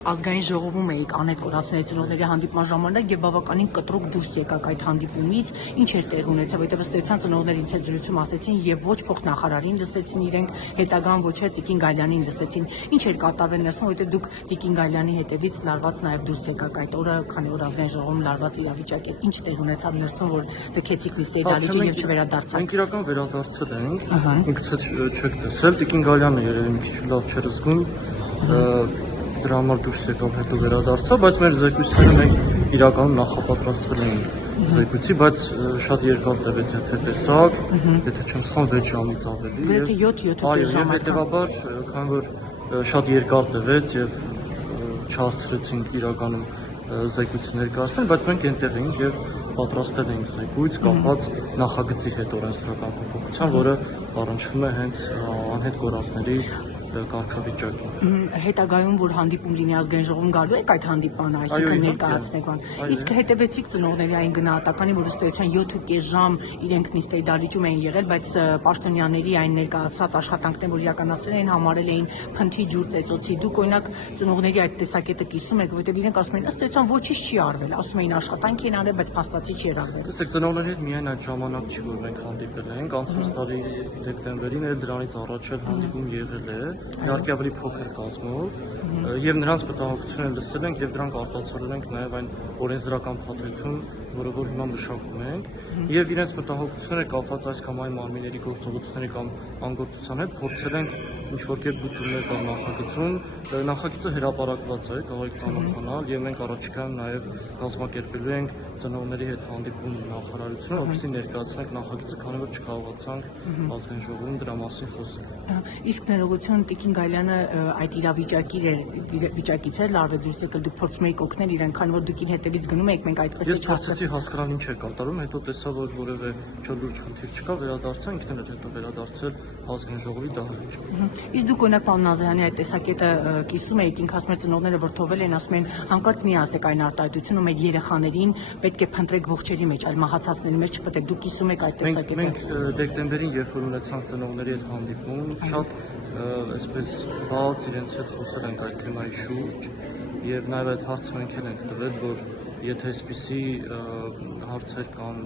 Ազգային ժողովում էիք Անետ Կորացների ծնողների հանդիպման ժամանակ եւ բավականին կտրուկ դուրս եկաք այդ հանդիպումից, ինչ էր տեղի ունեցավ, որտեղ ըստ էության ծնողները ինձ հետ զրույցում ասեցին եւ ոչ փոխնախարարին լսեցին իրենք, հետագան ոչ էլ Տիկին Գալյանին լսեցին։ Ինչ էր կատարվել ներսում, որտեղ դուք Տիկին Գալյանի հետևից լարված նաեւ դուրս եկաք այդ օրը, քանի որ ազգային ժողովում լարված իրավիճակ է։ Ինչ տեղ ունեցավ ներսում, որ դքեցիք նիստերի դալիճը եւ չվերադարձաք։ Մենք իրական վերադարձել ենք, ինքս չեք տեսել, Տիկին Գալյանը երևի մի քիչ լավ չէր զգում, դրա համար դուրս եկավ, հետո վերադարձավ, բայց մեր զեկույցները մենք իրականում նախապատրաստվել էինք զեկույցի, բայց շատ երկար տևեց, եթե տեսակ, եթե չեմ սխալվում 6 ժամից ավելի։ Գրեթե 7-8 ժամ։ Այո, հետևաբար, քանի որ շատ երկար տևեց եւ չհասցրեցինք իրականում զեկույցը ներկայացնել, բայց մենք այնտեղ էինք եւ պատրաստել էինք զեկույց կապված նախագծի հետ օրենսդրական փոփոխության, որը առնչվում է հենց Անհետ Կորացների կարգավիճակին։ Հետագայում որ հանդիպում լինի ազգային ժողովում գալու եք այդ հանդիպանը, այսինքն ներկայացնեք ան։ Իսկ հետևեցիք ծնողների այն գնահատականի, որ ըստ էության 7.5 ժամ իրենք նիստերի դալիճում էին եղել, բայց պաշտոնյաների այն ներկայացած աշխատանքներն, որ իրականացրել էին, համարել էին փնթի ջուր ծեծոցի։ Դուք օրինակ ծնողների այդ տեսակետը կիսում եք, որովհետև իրենք ասում են ըստ էության ոչինչ չի արվել, ասում էին աշխատանք են արել, բայց փաստացի չի արվել։ Տեսեք, ծնողների հետ միայն այդ ժամանակ չի, որ մենք հանդիպել ենք, անցած տարի դեկտեմբերին էլ դրանից առաջ էլ հանդիպում եղել է, իհարկե ավելի փոքր կազմով, եւ նրանց մտահոգությունը լսել ենք եւ դրանք արտացոլել ենք նաեւ այն օրենսդրական փաթեթում, որը որ հիմա մշակում ենք, եւ իրենց մտահոգությունները կապված այս կամ այն մարմինների գործողությունների կամ անգործության հետ փորձել ենք ինչ որ կերպ լուծումներ տալ նախագծում։ Նախագիծը հրապարակված է, կարող եք ծանոթանալ, եւ մենք առաջիկայում նաեւ կազմակերպելու ենք ծնողների հետ հանդիպում նախարարությունը, որպեսզի ներկայացնենք նախագիծը, քանի որ չկարողացանք ազգային ժողովում դրա մասին խոսել։ Իսկ ներողություն Տիկին Գալյանը այդ իրավիճակից էր լարվել դուրս եկել, դուք փորձում եք օգնել իրեն, քանի որ դուք իր հետևից գնում եք, մենք այդպես Ես փորձեցի հասկանալ ինչ է կատարում, հետո տեսա, որ որևէ չլուրջ խնդիր չկա, վերադարձա, ինքն էլ հետո վերադարձել ազգային ժողովի դահլիճ։ Իսկ դուք օրինակ պարոն Նազարյանի այդ տեսակետը կիսում եք, ինք ասում է ծնողները վրդովել են, ասում են հանկարծ մի ասեք այն արտահայտությունը, մեր երեխաներին պետք է փնտրեք ողջերի մեջ, այլ մահացածների մեջ չպետք, դուք կիսում եք այդ տեսակետը։ Մենք դեկտեմբերին, երբ որ ունեցանք ծնողների հետ հանդիպում, շատ այսպես բաց իրենց հետ խոսել ենք այդ թեմայի շուրջ եւ նաեւ այդ հարցը մենք ենք տվել, որ եթե այսպիսի հարցեր կան,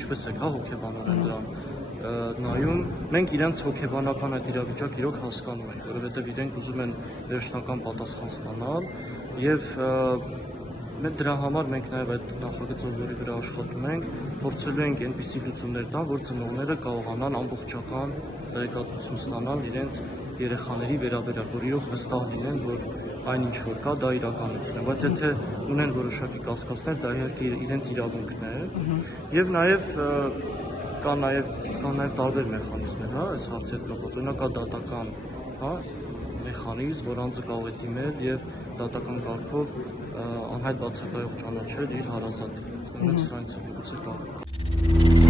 ինչպես եք հոգեբանորեն դրան նայում, մենք իրենց հոգեբանական այդ իրավիճակը իրոք հասկանում ենք, որովհետեւ իրենք ուզում են վերջնական պատասխան ստանալ եւ Մենք դրա համար մենք նաև այդ նախագծով, որի վրա աշխատում ենք, փորձելու ենք այնպիսի լուծումներ տալ, որ ծնողները կարողանան ամբողջական տեղեկատվություն ստանալ իրենց երեխաների վերաբերյալ, որ իրոք վստահ լինեն, որ այն ինչ որ կա, դա իրականություն է, բայց եթե ունեն որոշակի կասկածներ, դա իհարկե իրենց իրավունքն է, եւ նաև կան նաև տարբեր մեխանիզմներ, հա, այս հարցեր կապված, օրինակ կա դատական, հա, մեխանիզմ, որ անձը կարող է դիմել եւ դատական կարգով անհայտ բացակայող ճանաչել իր հարազատ։ Մենք սրանից ենք գուցե կարող։